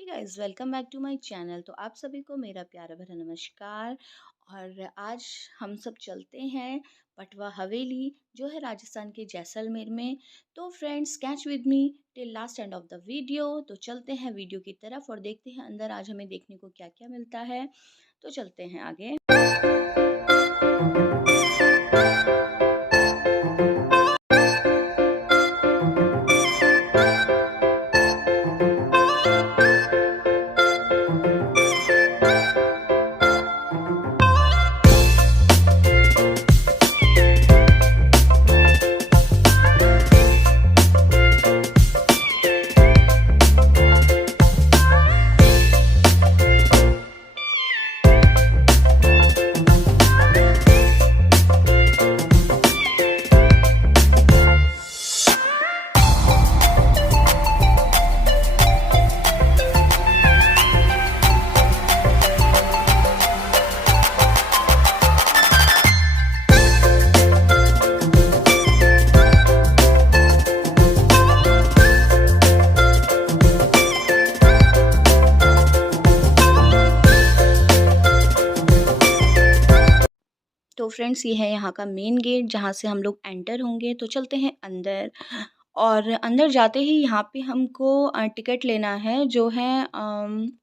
Hey guys, welcome back to my channel. तो आप सभी को मेरा प्यारा भरा नमस्कार। और आज हम सब चलते हैं पटवा हवेली जो है राजस्थान के जैसलमेर में। तो friends, catch with me till last end of the video. तो चलते हैं वीडियो की तरफ और देखते हैं अंदर आज हमें देखने को क्या क्या मिलता है। तो चलते हैं आगे। तो फ्रेंड्स, ये है यहाँ का मेन गेट जहाँ से हम लोग एंटर होंगे। तो चलते हैं अंदर। और अंदर जाते ही यहाँ पे हमको टिकट लेना है जो है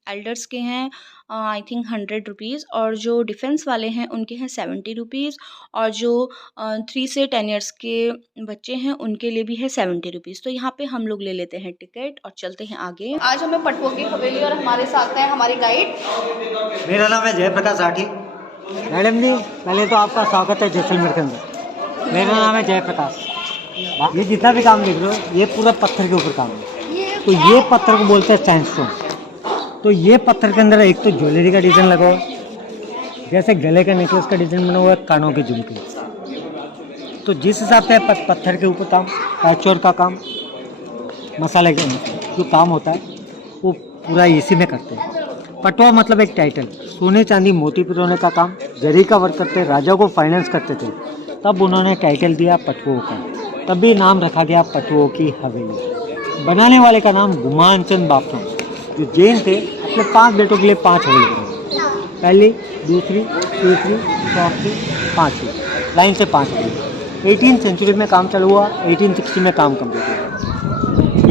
एल्डर्स के हैं आई थिंक 100 रुपीज़, और जो डिफेंस वाले हैं उनके हैं 70 रुपीज़, और जो 3 से 10 ईयर्स के बच्चे हैं उनके लिए भी है 70 रुपीज़। तो यहाँ पे हम लोग ले लेते हैं टिकट और चलते हैं आगे। आज हमें पटवों की हवेली और हमारे साथ है हमारे गाइड। मेरा नाम है जयप्रकाश आठी। मैडम जी, पहले तो आपका स्वागत है जैसलमेर के अंदर। मेरा नाम है जयप्रकाश। ये जितना भी काम देख रहे हो ये पूरा पत्थर के ऊपर काम है। तो ये पत्थर को बोलते हैं सैंडस्टोन। तो ये पत्थर के अंदर एक तो ज्वेलरी का डिज़ाइन लगा हुआ, जैसे गले का नेकलेस का डिज़ाइन बना हुआ है, कानों के झुमके। तो जिस हिसाब से पत्थर के ऊपर काम, पैचवर्क का काम, मसाले का जो काम होता है वो पूरा इसी में करते हैं। पटवा मतलब एक टाइटल, सोने चांदी मोती पिरोने का काम, जरी का वर्क करते, राजा को फाइनेंस करते थे, तब उन्होंने टाइटल दिया पटवों का। तब भी नाम रखा गया पटवों की हवेली। बनाने वाले का नाम गुमान चंद बापना, जो जैन थे, अपने 5 बेटों के लिए 5 हवेली बनाई। पहली, दूसरी, तीसरी, चौथी, 5वीं लाइन से 5 हवेली। 18वीं सेंचुरी में काम चालू हुआ, 1860 में काम कंप्लीट हुआ।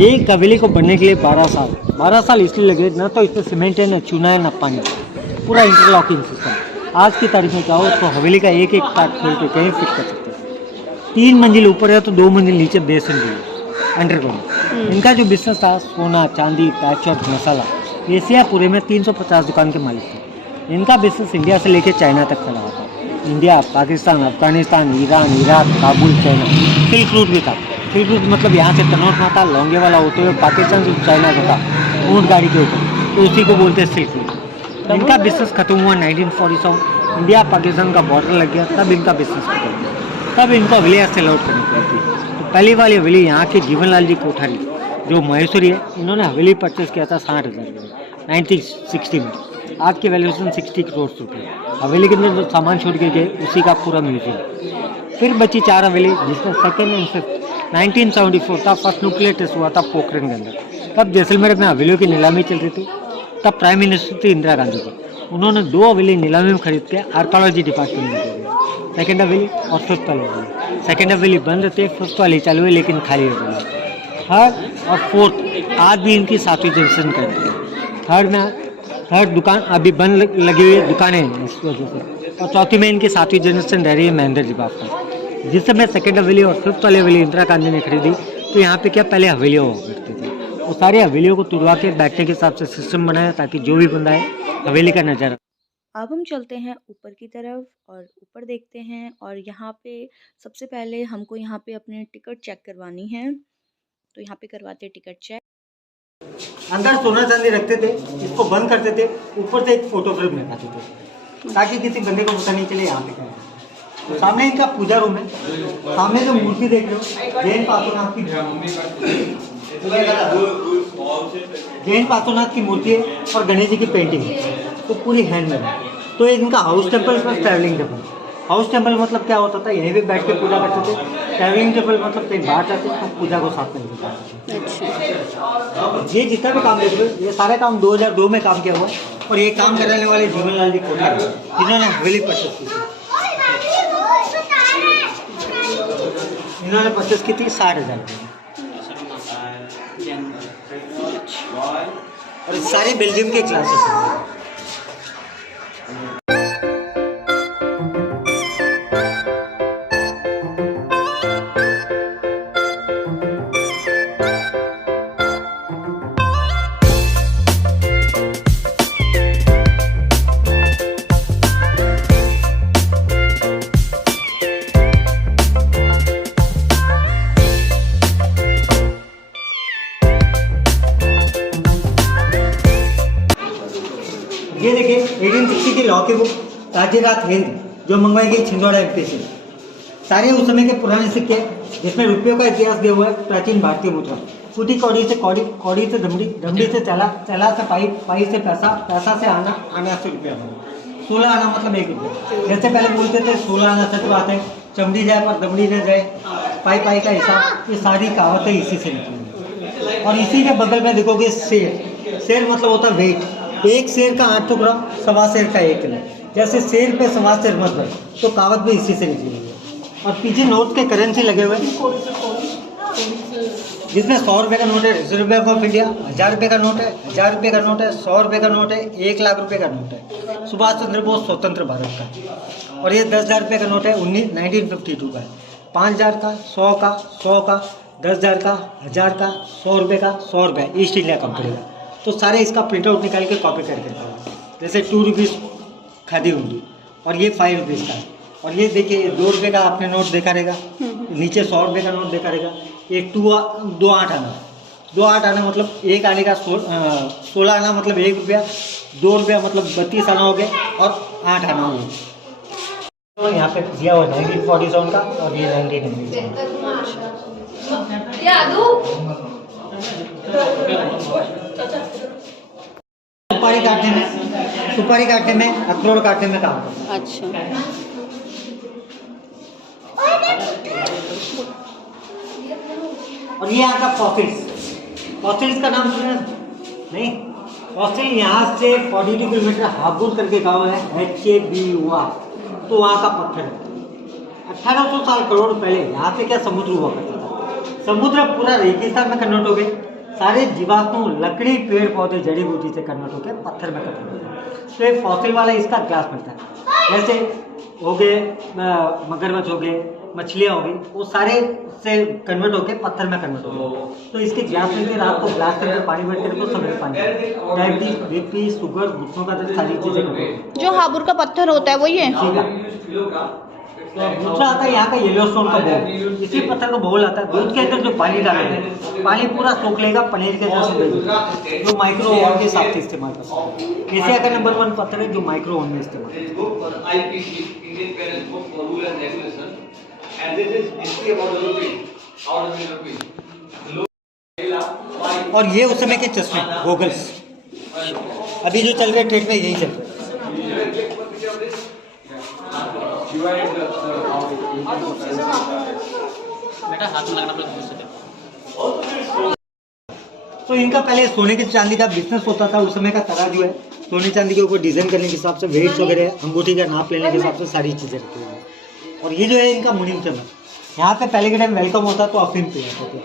एक हवेली को बनने के लिए 12 साल इसलिए लगे, न तो इसमें सीमेंट है, न चूना है, न पानी, पूरा इंटरलॉकिंग सिस्टम। आज की तारीख में चाहो तो हवेली का एक एक पार्ट खोल के कहीं फिट कर सकते हैं। 3 मंजिल ऊपर है तो 2 मंजिल नीचे बेसन भी है अंडरग्राउंड। इनका जो बिजनेस था, सोना चांदी पैचवर्क मसाला, एशिया पूरे में 350 दुकान के मालिक थे। इनका बिजनेस इंडिया से लेकर चाइना तक फैला हुआ था। India, Pakistan, Afghanistan, Iran, Iraq, Kabul, China. Silk route भी था। सिल्क रूट मतलब यहाँ से तनोट माता लौंगे वाला होते हुए पाकिस्तान से चाइना का था, ऊँट गाड़ी के ऊपर, तो उसी को बोलते हैं सिल्क रूट। इनका बिजनेस खत्म हुआ 1947। इंडिया पाकिस्तान का बॉर्डर लग गया, तब इनका बिजनेस खत्म हुआ। तब इनको हवेली सेल आउट करनी पड़ी थी। तो पहली वाली हवेली यहाँ के जीवनलाल जी कोठारी, जो महेश्वरी है, इन्होंने हवेली परचेस किया था 60,000 रुपये 1960 में। आज की वैल्यूएशन 60 करोड़ रुपये। हवेली के अंदर जो सामान छोड़ के गए उसी का पूरा म्यूजियम। फिर बची 4 हवेली, जिसमें सेकेंड एंड फिफ्थ 1974 था फर्स्ट न्यूक्लियर टेस्ट हुआ था पोखरण के अंदर। तब जैसलमेर में हवेलियों की नीलामी चल रही थी। तब प्राइम मिनिस्टर थी इंदिरा गांधी जी। उन्होंने 2 हवेली नीलामी में खरीद के आर्कोलॉजी डिपार्टमेंट में दे दी, सेकेंड हवेली और फिफ्थ हवेली। सेकेंड हवेली बंद रहती, फिफ्थ वाली चालू हुई लेकिन खाली हवेली। थर्ड और फोर्थ आज भी इनकी 7वीं जनरेशन करती है। थर्ड दुकान अभी बंद लगी हुई है, दुकानें इस वजह से। और चौथी में इनकी 7वीं जनरेशन रह रही है महेंद्र जी बापना। जिस समय सेकेंड हवेली और फिफ्थ वाली हवेली इंदिरा गांधी ने खरीदी, तो यहाँ पे क्या पहले हवेलियाँ हुआ करती थी। वो सारी हवेलियों को तुड़वा के बैठने के हिसाब से सिस्टम बनाया ताकि जो भी बंदा है हवेली का नज़ारा। अब हम चलते हैं ऊपर की तरफ और ऊपर देखते हैं। और यहाँ पे सबसे पहले हमको यहाँ पे अपनी टिकट चेक करवानी है। तो यहाँ पे करवाते टिकट चेक। अंदर सोना चांदी रखते थे, इसको बंद करते थे, ऊपर से एक फोटो फ्रेम लगाते थे ताकि किसी बंदे को पता नहीं चले यहाँ पे क्या है। तो सामने इनका पूजा रूम है। सामने जो मूर्ति देख रहे हो जैन पार्श्वनाथ की मूर्ति है और गणेश जी की पेंटिंग है, तो पूरी हैंडमेड है। तो इनका house temple plus travelling temple. House temple मतलब क्या होता था, यहीं पे बैठ के पूजा करते थे। ट्रैवलिंग टेम्पल मतलब कहीं बाहर जाते थे तो पूजा को साथ में लेके जाते थे। अच्छा। ये जितना भी काम देख रहे हो, ये सारे काम 2002 में काम किया हुआ है। और ये काम कराने वाले जीवनलाल जी कोठारी जिन्होंने हवेली परचेस की थी। इन्होंने परचेस की थी 60,000 रुपये। और सारे बेल्जियम के क्लासेस हैं। ये देखिए 1860 की लॉ की बुक ताजीरात हिंद जो मंगवाई गई छिंदवाड़ा एमपी से। सारे उस समय के पुराने सिक्के जिसमें रुपयों का इतिहास दिया हुआ है, प्राचीन भारतीय मुद्रा। फूटी कौड़ी से कौड़ी, कौड़ी से दमड़ी, दमड़ी से चला, चला से पाई, पाई से पैसा, पैसा से आना, आना से रुपया बना। 16 आना मतलब 1 रुपया। जैसे पहले बोलते थे 16 आना सच बात है, चमड़ी जाए पर दमड़ी न जाए, पाई पाई का हिसाब, ये सारी कहावतें इसी से निकली। और इसी के बगल में देखोगे शेर। शेर मतलब होता है वेट। एक शेर का 800 ग्राम, सवा शेर का 1 किलो। जैसे शेर पे सवा शेर मत है, तो कहावत भी इसी से निकली हुई है। और पीछे नोट के करेंसी लगे हुए हैं, जिसमें 100 रुपये का नोट है रिजर्व बैंक ऑफ इंडिया, 1000 रुपये का नोट है, 1000 रुपये का नोट है, 100 रुपये का नोट है, 1 लाख रुपये का नोट है सुभाष चंद्र बोस स्वतंत्र भारत का। और ये 10,000 रुपये का नोट है 1952 का है। 5,000 का, 100 का, 100 का, 10,000 का, 1000 का, 100 रुपये का, 100 रुपये ईस्ट इंडिया कंपनी का। तो सारे इसका प्रिंट आउट निकाल के कॉपी करके रखा। जैसे 2 रुपीज़ खादी हुंडी, और ये 5 रुपीज़ का है। और ये देखिए 2 रुपये का आपने नोट देखा रहेगा, नीचे 100 रुपये का नोट देखा रहेगा। ये 2 8 आना, 2 8 आना मतलब 1 आने का 16 आना मतलब 1 रुपया, 2 रुपया मतलब 32 आना हो गया, और 8 आना हो गया। तो यहाँ पे दिया हुआ 1947 का, और ये 1997 सुपारी काटने में, अखरोट काटने में काम करता है। अच्छा। और ये यहाँ का फॉसिल्स का नाम सुना नहीं? फॉसिल यहाँ से 42 किलोमीटर हापुड़ करके गाँव है, HABUA। तो वहाँ का पत्थर है। 1800 साल करोड़ पहले यहाँ पे क्या समुद्र हुआ करता था। समुद्र पूरा रेगिस्तान में कन्वर्ट हो गए। सारे जीवात्मों, लकड़ी, पेड़ पौधे, जड़ी बूटी से कन्वर्ट हो गए पत्थर में कन्वर्ट हो गए। तो ये फॉसिल वाला इसका ग्लास मिलता है। जैसे हो गए मगरमच्छ हो गए, मछलियाँ हो गई, वो सारे से कन्वर्ट होके पत्थर में कन्वर्ट हो गए। तो इसके ग्लास में फिर आपको ग्लास के अंदर पानी भर के रखो, सवेरे पानी, डायबिटीज, BP, शुगर, घुटनों का दर्द, सारी चीज़ें। जो हापुड़ का पत्थर होता है वही है। ठीक है। दूसरा आता है यहाँ का येलोस्टोन का बोल। इसी पत्थर का बोल आता है। दूध के अंदर जो पानी डाला है, पानी पूरा सोख लेगा, पनीर के जैसे जो माइक्रो ओवन के हिसाब से इस्तेमाल करता है। एशिया का नंबर 1 पत्थर है जो माइक्रो ओवन में इस्तेमाल करता है। और ये उस समय के चश्मे, गोगल्स, अभी जो चल रहे ट्रेड में यही चल रहा है। बेटा हाथ में लगना पड़ेगा। तो इनका पहले सोने की चांदी का बिजनेस होता था। उस समय का तराजू है, सोने चांदी के ऊपर डिजाइन करने के हिसाब से, वेट्स वगैरह, अंगूठी का नाप लेने के हिसाब से सारी चीज़ें रखी हुई है। और ये जो है इनका मुनीम चंद, यहाँ पे पहले के टाइम वेलकम होता तो अफीम पे जाते थे।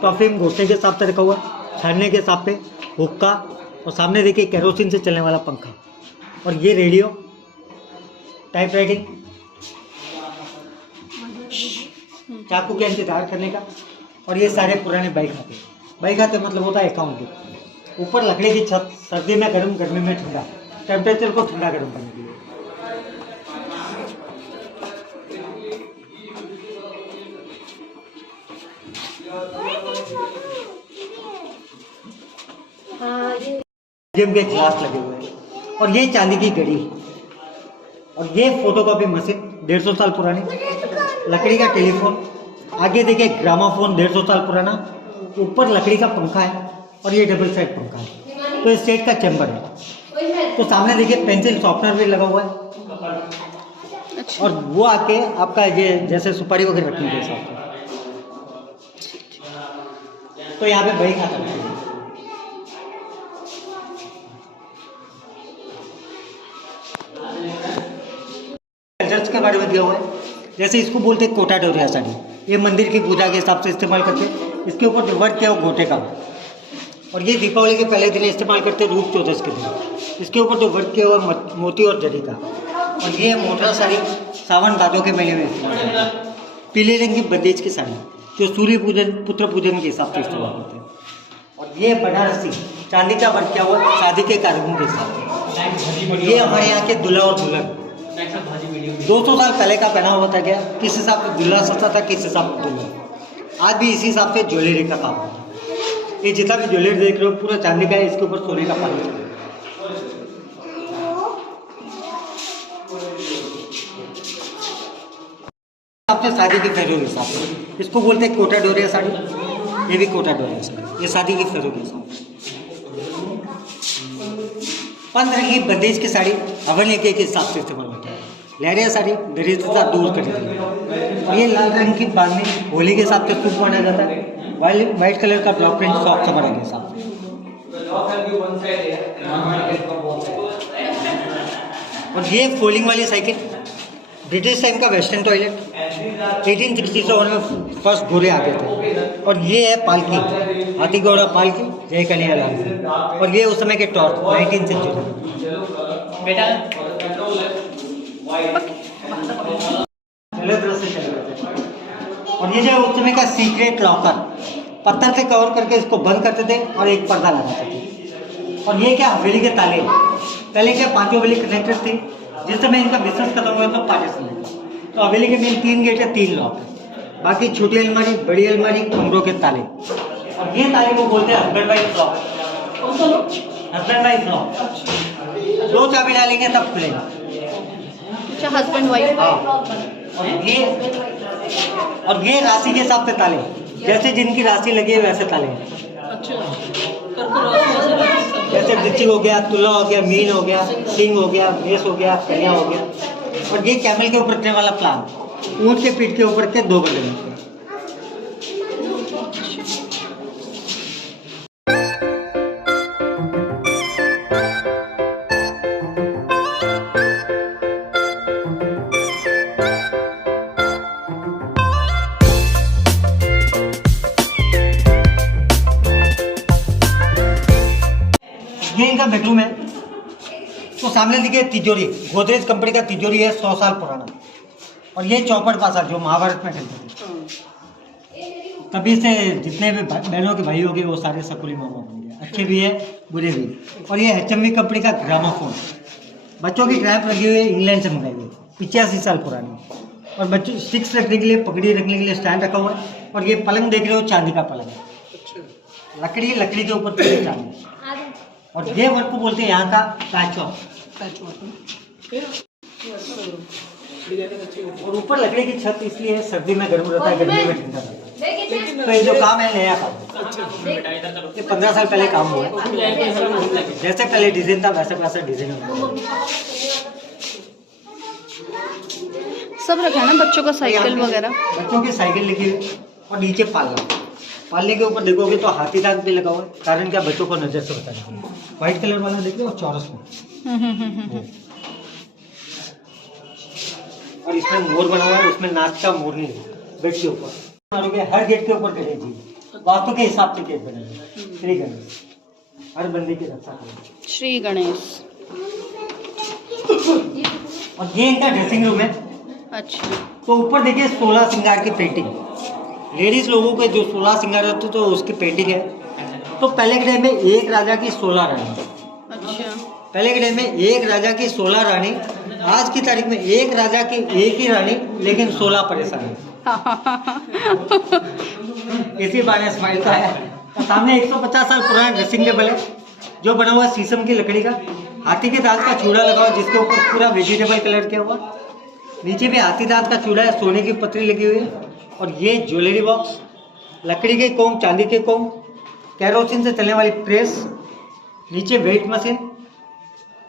तो अफीम घोटने के हिसाब से रखा हुआ, छानने के हिसाब पे हुक्का, और सामने देखिए केरोसिन से चलने वाला पंखा, और ये रेडियो, टाइप राइटिंग, चाकू के इंतजार करने का। और ये सारे पुराने बाइक खाते मतलब होता है अकाउंट बुक। ऊपर लकड़ी की छत, सर्दी में गर्म, गर्मी में ठंडा, टेम्परेचर को ठंडा गर्म करने के लिए। के ग्लास लगे हुए हैं। और ये चांदी की घड़ी, और ये फोटोकॉपी मशीन 150 साल पुरानी, लकड़ी का टेलीफोन, आगे देखिए ग्रामाफोन 150 साल पुराना, ऊपर लकड़ी का पंखा है, और ये डबल साइड पंखा है। तो इस सेट का चैम्बर है। तो सामने देखिए पेंसिल शॉर्पनर भी लगा हुआ है। अच्छा। और वो आके आपका ये जैसे सुपारी वगैरह रखने के हिसाब से। तो यहाँ पे बही खाता है। कल्चर्स के बारे में दिया हुआ है, जैसे इसको बोलते हैं कोटा डोरिया साड़ी। ये मंदिर की पूजा के हिसाब से इस्तेमाल करते हैं। इसके ऊपर जो वर्क है वो गोटे का, और ये दीपावली के पहले दिन इस्तेमाल करते हैं, रूप चौदस के दिन। इसके ऊपर जो वर्क किया हुआ मोती और जरी का। और ये मोटरा साड़ी सावन भादों के महीने में इस्तेमाल करते हैं। पीले रंग की बंदेज की साड़ी जो सूर्य पूजन पुत्र पूजन के हिसाब से इस्तेमाल करते हैं। और ये बनारसी चांदी का वर्क किया हुआ शादी के कार्यक्रम के हिसाब से। ये हमारे यहाँ के दूल्हा और दुल्हन 200 साल पहले का पहना हुआ था। क्या किस हिसाब से दूल्हा सस्ता था, किस हिसाब से दुल्हन। आज भी इसी हिसाब से ज्वेलरी का काम होता है। ये जितना भी ज्वेलरी देख रहे हो पूरा चांदी का है, इसके ऊपर सोने का पानी चल रहा है। आपने शादी की फेरों के हिसाब से इसको बोलते हैं कोटा डोरिया साड़ी। ये भी कोटा डोरिया साड़ी, ये शादी की फेरों के हिसाब से। 15 की बंदेज की साड़ी हवन के हिसाब से इस्तेमाल होता है। लहरिया साड़ी दरिद्रता दूर करती है। और ये लाल रंग की बांधनी होली के हिसाब से सूप माना जाता है। वाइट कलर का ब्लॉक प्रिंट सॉफ्ट कपड़ा के हिसाब से। और ये फोल्डिंग वाली साइकिल ब्रिटिश टाइम का वेस्टर्न टॉयलेट 1867 में फर्स्ट घोड़े आते थे। और ये है पालकी, हाथी घोड़ा पालकी, जय कन्हैया लाल। और ये उस समय के टॉर्च 19th सेंचुरी। और ये जो उस समय का सीक्रेट लॉकर, पत्थर से कवर करके इसको बंद करते थे और एक पर्दा लगाते थे। और ये क्या हवेली के ताले, पहले क्या 5 हवेली कनेक्टेड थे। जिस समय इनका बिजनेस खत्म हुआ तो पार्टीशन लगा। तो हवेली के मेन 3 गेट है, 3 लॉक है। बाकी छोटी अलमारी, बड़ी अलमारी, कमरों के ताले। और ये ताले को बोलते हैं husband wife lock. Husband wife lock 2 चाबी डालेंगे तब खुलेगा। अच्छा, हस्बैंड वाइफ। हाँ। और ये राशि के हिसाब से ताले, जैसे जिनकी राशि लगी है वैसे ताले हैं। जैसे वृश्चिक हो गया, तुला हो गया, मीन हो गया, सिंह हो गया, मेष हो गया, कन्या हो गया। और ये कैमल के ऊपर रखने वाला प्लान, ऊंट के पीठ के ऊपर के 2 गले में। ये इनका बेडरूम है। तो सामने देखिए तिजोरी, गोदरेज कंपनी का तिजोरी है, 100 साल पुराना। और ये चौपड़ पासा जो महाभारत में खेलते थे। तभी से जितने भी बहनों के भाई हो गए वो सारे सकुली मामा बन गए, अच्छे भी है बुरे भी। और ये HMV कंपनी का ग्रामोफोन, बच्चों की क्रैप लगी हुई है, इंग्लैंड से मंगाई हुई, 85 साल पुरानी। और बच्चों स्टिक्स रखने के लिए, पगड़ी रखने के लिए स्टैंड रखा हुआ है। और ये पलंग देख रहे हो, चांदी का पलंग है। लकड़ी के ऊपर चांदी। और ये वर्क को बोलते हैं यहाँ का पैच। और ऊपर लकड़ी की छत इसलिए सर्दी में गर्म रहता है, गर्मी में ठंडा रहता है। तो ये जो काम है नया काम, ये 15 साल पहले काम हुआ है। जैसे पहले डिजाइन था वैसे डिजाइन हुआ। सब रखा है ना बच्चों का साइकिल वगैरह, बच्चों की साइकिल लिखी हुई। और नीचे पालने के ऊपर देखोगे तो हाथी दांत भी लगा हुआ है, कारण क्या बच्चों को नजर से बचाना। व्हाइट कलर वाला देखिए और चौरस में। और इसमें मोर बना हुआ है, उसमें नाच का मोर नहीं है बेड के ऊपर। हर गेट के ऊपर गणेश जी वास्तु के हिसाब से गेट बने। श्री गणेश हर बंदे की रक्षा करें। श्री गणेश। और ये इनका ड्रेसिंग रूम है। अच्छा। तो ऊपर देखिए 16 श्रृंगार की पेंटिंग, लेडीज लोगों के जो 16 श्रृंगार होते तो उसकी पेंटिंग है। तो पहले के टाइम में एक राजा की 16 रानी। अच्छा। पहले के टाइम में एक राजा की 16 रानी, आज की तारीख में एक राजा की एक ही रानी लेकिन 16 परेशानी। इसी बारे स्माइल का है। सामने 150 साल पुराना ड्रेसिंग टेबल है जो बना हुआ शीशम की लकड़ी का। हाथी के दांत का चूड़ा लगा हुआ जिसके ऊपर पूरा वेजिटेबल कलर किया हुआ। नीचे भी हाथी दांत का चूड़ा है, सोने की पत्थरी लगी हुई है। और ये ज्वेलरी बॉक्स, लकड़ी के कोम, चांदी के कोम, कैरोसिन से चलने वाली प्रेस, नीचे वेट मशीन।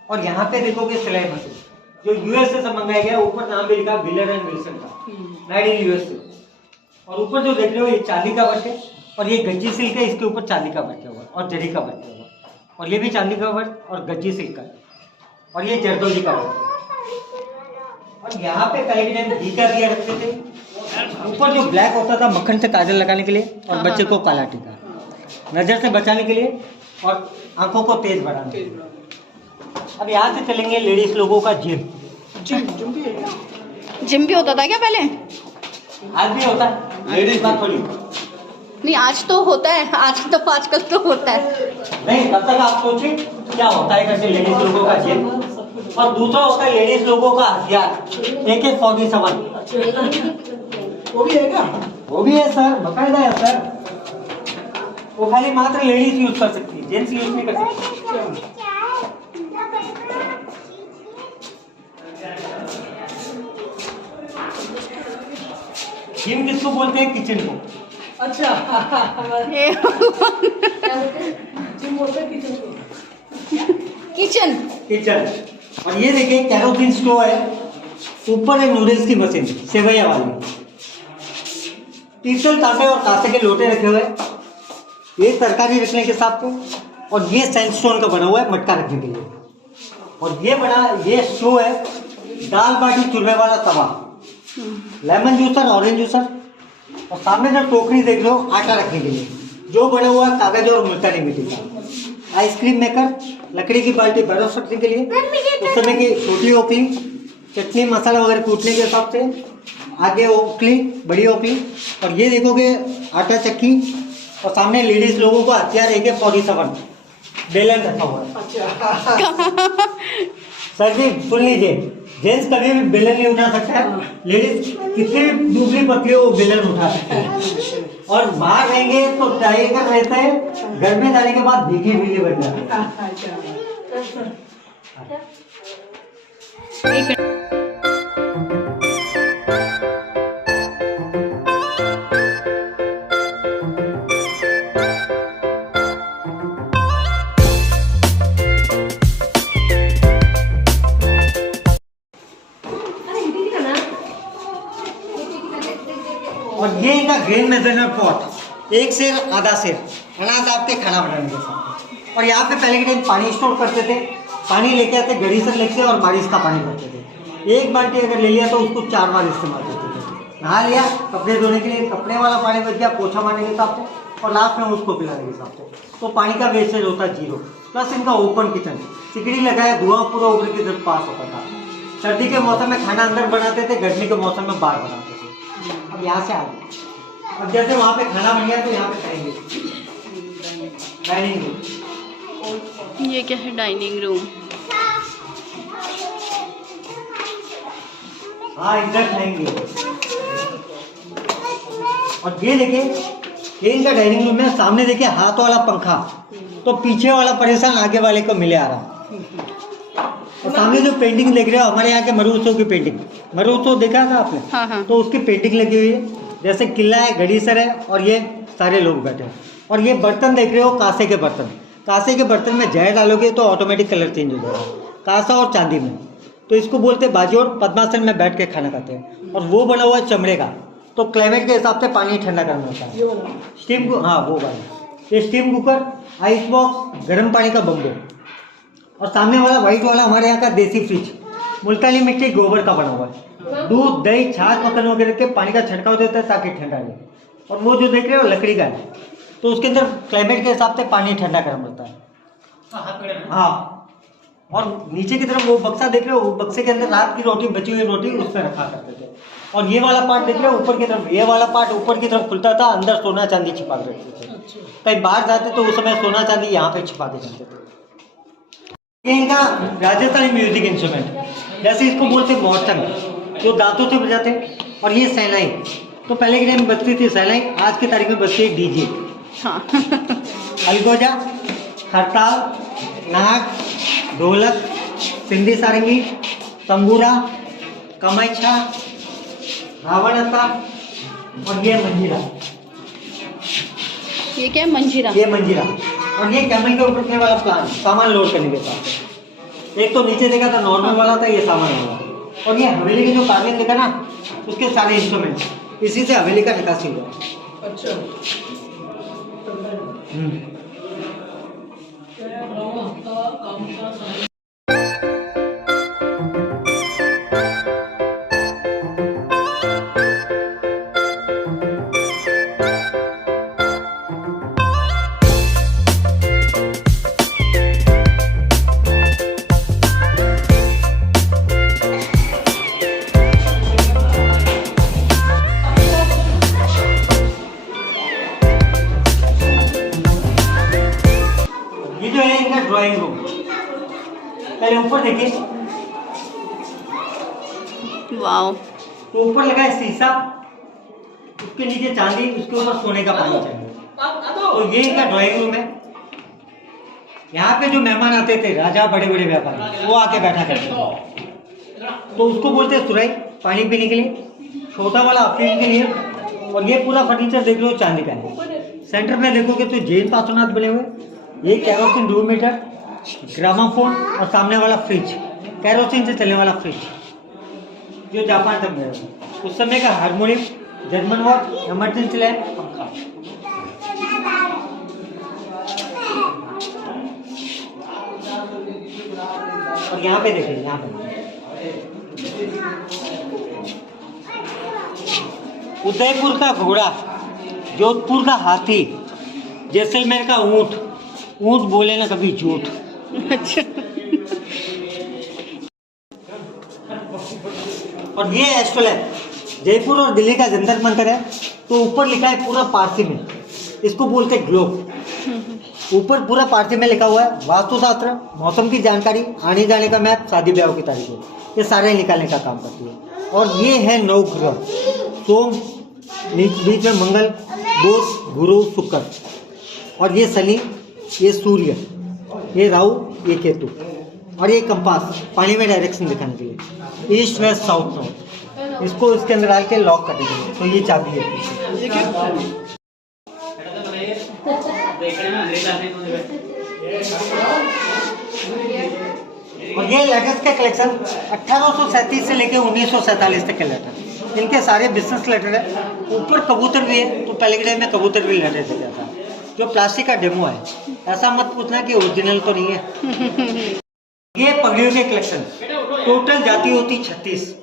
और यहाँ पे देखोगे सिलाई मशीन। जो यूएसए से मंगाया गया, ऊपर नाम भी लिखा व्हीलर एंड विल्सन का, मेड इन यूएसए। और ऊपर जो देख रहे हो ये चांदी का वर्क है, और ये गज्जी सिल्क है, इसके ऊपर चांदी का वर्क हुआ और जरी का वर्क हुआ, और ये भी चांदी का वर्क और गज्जी सिल्क का है, और ये जरदोजी का वर्क। और यहाँ पे पहले के टाइम घी का दिया रखते थे, ऊपर जो ब्लैक होता था मक्खन से काजल लगाने के लिए, और बच्चे को काला टीका नजर से बचाने के लिए, और आंखों को तेज बढ़ाने के लिए। अब यहाँ से चलेंगे लेडीज लोगों का जिम। जिम भी होता था क्या पहले? आज भी होता है, लेडीज बात थोड़ी। नहीं, आज तो होता है, आजकल तो होता है। नहीं, तब तक आप सोचिए क्या होता है कैसे लेडीज लोगों का जिम। और दूसरा होता है लेडीज लोगों का हथियार, AK-47। वो भी है क्या? वो भी है सर, बकायदा है सर। वो खाली मात्र लेडीज यूज कर सकती है, जेंट्स यूज नहीं कर सकते। जिम किसको बोलते हैं? किचन को। अच्छा जिम बोलते हैं किचन को। किचन। किचन। और ये देखिए कैरोसिन स्टोव है, ऊपर है नूडल्स की मशीन सेवैया वाली, पीतल, तांबे और कांसे के लोटे रखे हुए हैं, ये तरकारी रखने के साथ में, और ये सैंडस्टोन का बना हुआ है मटका रखने के लिए। और ये स्टोव है दाल बाटी चूल्हे वाला तवा, लेमन जूसर, ऑरेंज जूसर, और सामने जो टोकरी देख रहे हो आटा रखने के लिए, जो बना हुआ है कागज और मुल्तानी मिट्टी का। आइसक्रीम मेकर, लकड़ी की बाल्टी बर्फ रखने के लिए, उस समय की छोटी ओखली, चटनी मसाला वगैरह कूटने के हिसाब से, आगे ओखली, बड़ी ओखली, और ये देखोगे आटा चक्की, और सामने लेडीज लोगों को हथियार AK-47 बेलन रखा हुआ है। सर जी सुन लीजिए, जेंट्स कभी भी बेलन नहीं उठा सकता है, लेडीज कितनी भी दूसरी पत्ती हो वो बेलन उठा सकते हैं। और बाहर रहेंगे तो टाइगर रहते हैं, घर में जाने के बाद भीगी भीगी बन जाते हैं। और ये इनका ग्रेन मेजरमेंट पॉट, एक सेर आधा सेर अनाज आपके खाना बनाने के साथ। और यहाँ पे पहले के टाइम पानी स्टोर करते थे, पानी लेके आते गड़ी से लेके और बारिश का पानी भरते थे। एक बाल्टी अगर ले लिया तो उसको 4 बार इस्तेमाल करते थे। नहा लिया, कपड़े धोने के लिए कपड़े वाला पानी बच गया, पोछा मारने के हिसाब से, और लास्ट में उसको पिलाने के हिसाब से। तो पानी का वेस्टेज होता है 0। प्लस इनका ओपन किचन, सिकड़ी लगाया, धुआं पूरा ऊपर की तरफ पास होता था। सर्दी के मौसम में खाना अंदर बनाते थे, गर्मी के मौसम में बाहर बनाते थे। अब यहाँ से आ गए, अब जैसे वहाँ पे खाना बन गया तो यहाँ पे खाएंगे डाइनिंग रूम। ये क्या है? Dining room. हाँ इधर खाएंगे। और ये देखिए, ये इनका डाइनिंग रूम में, सामने देखिए हाथ वाला पंखा, तो पीछे वाला परेशान आगे वाले को मिले आ रहा। और सामने जो पेंटिंग देख रहे हो हमारे यहाँ के मरु उत्सव की पेंटिंग, मरु उत्सव देखा था आपने? हाँ। तो उसकी पेंटिंग लगी हुई है, जैसे किला है, घड़ीसर है, और ये सारे लोग बैठे हैं। और ये बर्तन देख रहे हो कांसे के बर्तन, कांसे के बर्तन में जहर डालोगे तो ऑटोमेटिक कलर चेंज हो जाएगा, कांसा और चांदी में। तो इसको बोलते हैं बाजोड़, पद्मासन में बैठ के खाना खाते हैं। और वो बना हुआ है चमड़े का, तो क्लाइमेट के हिसाब से पानी ठंडा करना होता है। स्टीम, हाँ वो वाला, ये स्टीम कुकर, आइस बॉक्स, गर्म पानी का बम्बो। और सामने वाला व्हाइट वाला हमारे यहाँ का देसी फ्रिज, मुल्तानी मिट्टी गोबर का बना हुआ है। दूध, दही, छाछ, मक्खन वगैरह के पानी का छिड़काव देता है ताकि ठंडा रहे। और वो जो देख रहे हो लकड़ी का है, तो उसके अंदर क्लाइमेट के हिसाब से पानी ठंडा गर्म होता है। हाँ, और नीचे की तरफ वो बक्सा देख रहे हो, वो बक्से के अंदर रात की रोटी, बची हुई रोटी उसमें रखा करते थे। और ये वाला पार्ट देख रहे हो ऊपर की तरफ, ये वाला पार्ट ऊपर की तरफ खुलता था, अंदर सोना चांदी छिपा के रखते थे। कहीं बाहर जाते तो उस समय सोना चांदी यहाँ पे छिपा के जाते थे। ये इनका राजस्थानी म्यूजिक इंस्ट्रूमेंट, जैसे इसको बोलते मोरचंग, जो दांतों से बजाते। और ये सहनाई, तो पहले के टाइम में बजती थी सहनाई, आज की तारीख में बजती है डीजे। हाँ। अलगोजा, खरताल, नाग, ढोलक, सिंधी सारंगी, तंबूरा, कमाइछा, रावणता, और ये मंजीरा। ये क्या है? मंजीरा। ये मंजीरा। और ये कैमल के ऊपर रखने वाला प्लान, सामान लोड करने के साथ। एक तो नीचे देखा था नॉर्मल वाला था, ये सामान वाला। और ये हवेली के जो कार्बन देखा ना, उसके सारे इंस्ट्रूमेंट इसी से हवेली का निकासी हुआ। अच्छा। ये जो है इनका ड्राइंग रूम। पहले ऊपर देखिए, वाओ। तो ऊपर लगा है शीशा, उसके नीचे चांदी, उसके ऊपर सोने का पानी चाहिए। तो ये इनका ड्राइंग रूम है। यहाँ पे जो मेहमान आते थे, राजा, बड़े बड़े व्यापारी, वो आके बैठा करते थे। तो उसको बोलते हैं सुराई, पानी पीने के लिए। छोटा वाला अफीम के लिए। और ये पूरा फर्नीचर देख लो चांदी का है। सेंटर में देखोगे तो जैन पार्श्वनाथ बने हुए, ये कैरोसिन रूम मीटर, ग्रामाफोन और सामने वाला फ्रिज, कैरोसिन से चलने वाला फ्रिज जो जापान तक गया। उस समय का harmonium, German watch, emergency lamp, पंखा। और यहाँ पे देखिए, यहाँ पे उदयपुर का घोड़ा, जोधपुर का हाथी, जैसलमेर का ऊंट। ऊंट बोले ना कभी झूठ। अच्छा। और ये एस्ट्रोल है, जयपुर और दिल्ली का जंतर मंतर है। तो ऊपर लिखा है पूरा पारसी में, इसको बोलते हैं ग्लोब। ऊपर पूरा पारसी में लिखा हुआ है वास्तुशास्त्र, मौसम की जानकारी, आने जाने का मैप, शादी ब्याह की तारीखें, ये सारे निकालने का काम करती है। और ये है 9 ग्रह, सोम, बीच में मंगल, बुध, गुरु, शुक्र, और ये शनि, ये सूर्य, ये राहु, ये केतु। और ये कंपास, पानी में डायरेक्शन दिखाने के लिए, ईस्ट वेस्ट साउथ नॉर्थ। इसको इसके अंदर डाल के लॉक कर देंगे। तो ये चाबी है। और ये लेटर्स का कलेक्शन 1837 से लेकर 1947 तक के लेटर, इनके सारे बिजनेस लेटर है। ऊपर कबूतर भी है, तो पहले के टाइम में कबूतर भी लेटर से जाता है, जो प्लास्टिक का डेमो है। ऐसा मत पूछना कि ओरिजिनल तो नहीं है। ये पगड़ियों के कलेक्शन, टोटल जाति होती 36।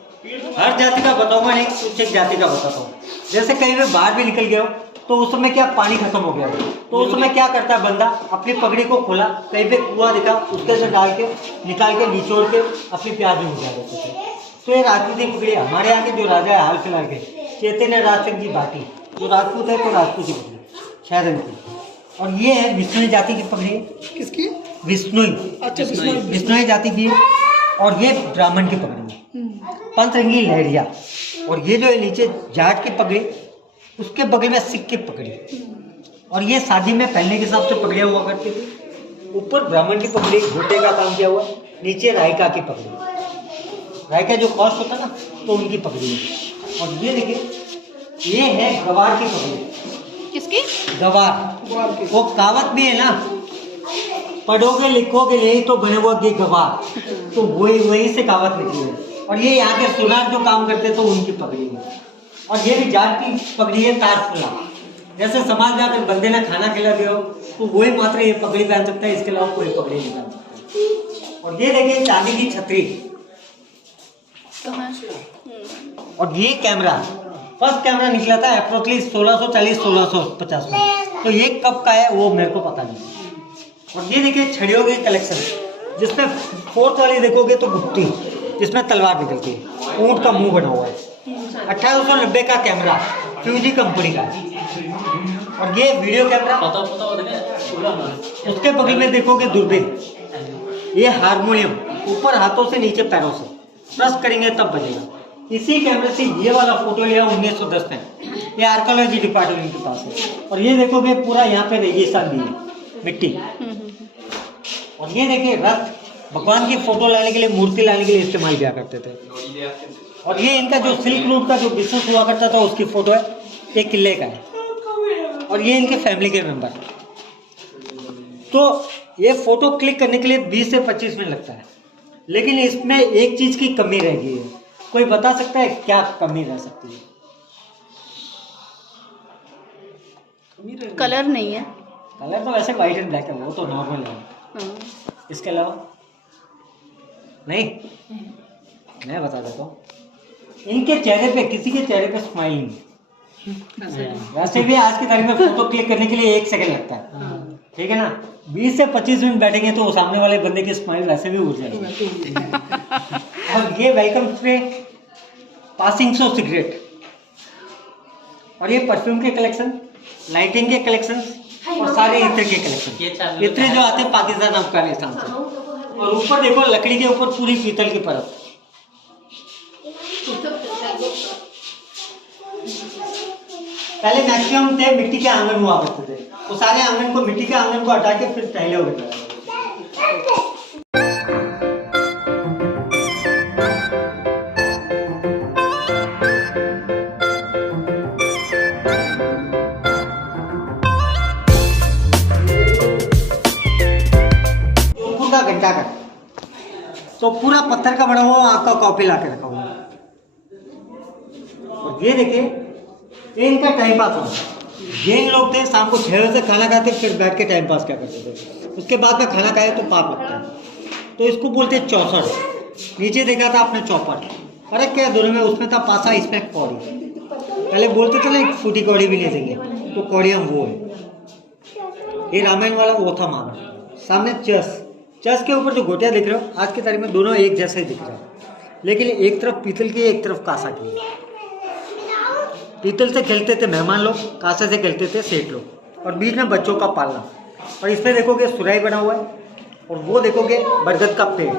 हर जाति का बताऊंगा नहीं, कुछ एक जाति का बताता हूँ। जैसे कहीं भी बाहर भी निकल गया हो, तो उस समय क्या पानी खत्म हो गया, तो उस समय क्या करता है बंदा, अपनी पगड़ी को खोला, कहीं पे कुआं दिखा, उसके से डाल के निकाल के निचोड़ के अपनी प्याज में मिला देते थे। तो ये राजपूती पगड़ी, हमारे यहाँ के जो राजा है हाल फिलहाल के, चैतन्य राज सिंह जी भाटी, जो राजपूत है, तो राजपूती पगड़ी शहरन की। और ये है विष्णुई जाति की पगड़ी। किसकी? विष्णुई। अच्छा, विष्णुई जाति की है। और ये ब्राह्मण की पगड़ी है, पंचरंगी लहरिया। और ये जो है नीचे जाट की पगड़ी, उसके बगल में सिख की पगड़ी। और ये शादी में पहनने के हिसाब से पगड़ियाँ हुआ करती थी। ऊपर ब्राह्मण की पगड़ी, घोटे का काम किया हुआ, नीचे रायका की पगड़ी। रायका जो कॉस्ट होता ना, तो उनकी पगड़ी है। और ये देखिए, ये है गवार की पगड़ी। किसकी? गवार। वो कहावत भी है ना, पढ़ोगे लिखोगे यही तो बने हुआ ये गवार, तो वही से कहावत निकली है। और ये यहाँ के सुनार जो काम करते तो उनकी पगड़ी है। और ये भी जाट की पगड़ी है, तारफुला। जैसे समाज जाकर बंदे ने खाना खिला दिया हो, तो वही मात्र ये पगड़ी पहन सकता है, इसके अलावा कोई पगड़ी नहीं पहन सकता। और ये देखिए चांदी की छतरी। और ये कैमरा, फर्स्ट कैमरा निकला था अप्रोक्सली 1640-1650 में। तो ये कब का है वो मेरे को पता नहीं। और ये देखिए छड़ियों के कलेक्शन, जिसमें 4th वाली देखोगे तो गुप्ती, जिसमें तलवार निकलती है, ऊंट का मुंह बना हुआ है। 1890 का कैमरा, फ्यूजी कंपनी का। और ये वीडियो कैमरा, उसके बगल में देखोगे दूरबीन। ये हारमोनियम, ऊपर हाथों से नीचे पैरों से प्रेस करेंगे तब बजेगा। इसी कैमरे से ये वाला फोटो लिया 1910 में, ये आर्कोलॉजी डिपार्टमेंट के पास है। और ये देखोगे पूरा यहाँ पे रेगिस्तान भी है, मिट्टी। और ये देखिए रथ, भगवान की फोटो लाने के लिए, मूर्ति लाने के लिए इस्तेमाल किया करते थे। और ये इनका जो सिल्क रूट का जो बिजनेस हुआ करता था, उसकी फोटो है, ये किले का है। और ये इनके फैमिली के मेंबर। तो ये फोटो क्लिक करने के लिए 20 से 25 मिनट लगता है। लेकिन इसमें एक चीज की कमी रह गई है। कोई बता सकता है क्या कमी रह सकती है? कलर नहीं है। कलर तो वैसे वाइट एंड ब्लैक है, वो तो नॉर्मल है। हाँ। इसके अलावा नहीं, मैं बता देता हूँ। इनके चेहरे पे, किसी के चेहरे पे स्माइल नहीं है। वैसे भी आज की तारीख में फोटो क्लिक करने के लिए 1 सेकंड लगता है, ठीक है ना। 20 से 25 मिनट बैठेंगे तो सामने वाले बंदे की स्माइल वैसे भी उड़ जाएगी। और ये वेलकम स्प्रे, पासिंग सो सिगरेट, और ये परफ्यूम के कलेक्शन, लाइटिंग के कलेक्शन, और सारे इत्र के कलेक्शन। इत्र जो आते हैं पाकिस्तान अफगानिस्तान से। और ऊपर देखो, लकड़ी के ऊपर पूरी पीतल की परत। पहले मैक्सिमम थे मिट्टी के आंगन हुआ करते थे, वो सारे आंगन को, मिट्टी के आंगन को हटा के फिर टहले हो गए। का घंटा का तो पूरा पत्थर का बना हुआ आँख का कॉपी ला के रखा हुआ। और ये देखिए, ये इनका टाइम पास होता। जैन लोग थे, शाम को 6 बजे खाना खाते, फिर बैठ के टाइम पास क्या करते थे। उसके बाद में खाना खाए तो पाप लगता है, तो इसको बोलते हैं चौसठ। नीचे देखा था आपने चौपट, फर्क क्या है दोनों में? उसमें था पासा, इसमें कौड़ी। पहले बोलते थे ना फूटी कौड़ी भी नहीं देंगे, तो कौड़ी हम वो है। ये रामायण वाला वो था माना। सामने चस, चस के ऊपर जो गोटियाँ दिख रहे हो, आज की तारीख में दोनों एक जैसे ही दिख रहे हैं, लेकिन एक तरफ पीतल की, एक तरफ कांसा की। पीतल से खेलते थे मेहमान लोग, कांसे से खेलते थे सेठ लोग, और बीच में बच्चों का पालना। और इसमें देखोगे सुराही बना हुआ है, और वो देखोगे बरगद का पेड़,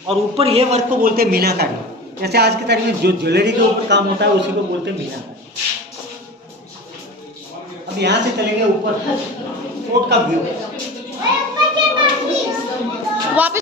और ऊपर ये वर्क को बोलते हैं मीनाकारी। जैसे आज की तारीख में जो ज्वेलरी के ऊपर काम होता है उसी को बोलते हैं मीनाकारी। अब यहाँ से चलेंगे ऊपर, फोर्ट का व्यू वापस।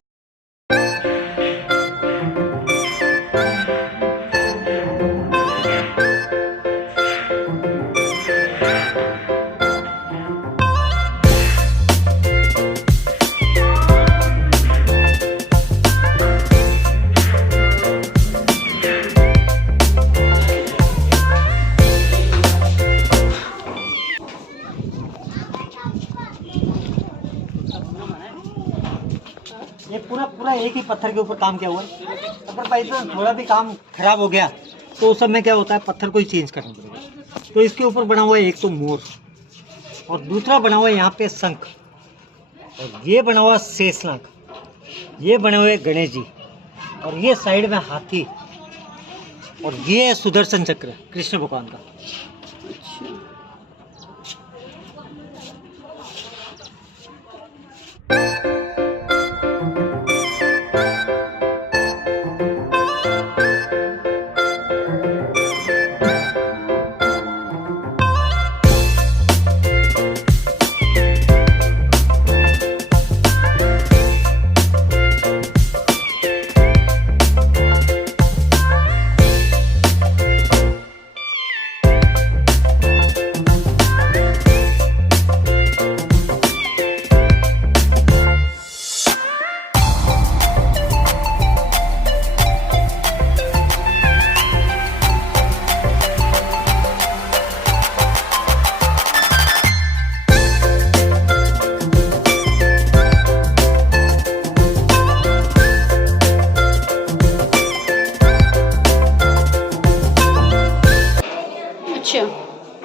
ये पूरा एक ही पत्थर के ऊपर काम किया हुआ है। अगर बाई चांस थोड़ा भी काम खराब हो गया तो उस समय क्या होता है, पत्थर को ही चेंज करना पड़ेगा। तो इसके ऊपर बना हुआ है एक तो मोर, और दूसरा बना हुआ है यहाँ पे शंख, और ये बना हुआ शेषनाग, ये बने हुए गणेश जी, और ये साइड में हाथी, और ये है सुदर्शन चक्र कृष्ण भगवान का।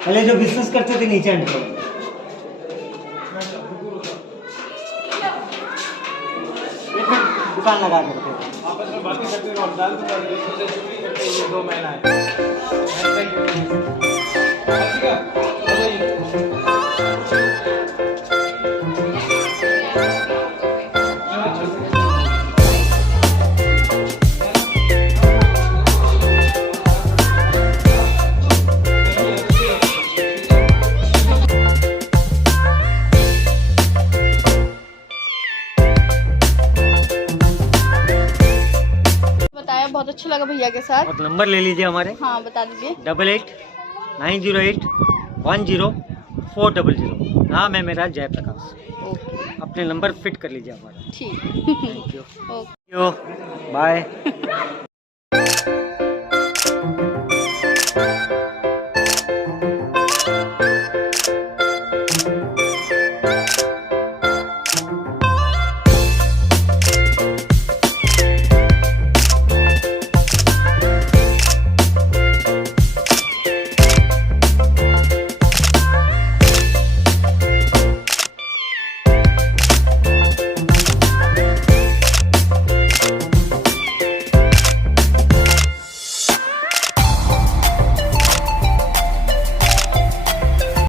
पहले जो बिजनेस करते थे नीचे एंटर, दुकान लगा करते थे। आपस में बातें करते और दाल को ये 2 महीना है। बहुत अच्छा लगा भैया के साथ। और नंबर ले लीजिए हमारे। हाँ बता दीजिए। 88-908-10-400। नाम है मेरा जयप्रकाश। अपने नंबर फिट कर लीजिए हमारा। ठीक। Thank you. ओके। बाय।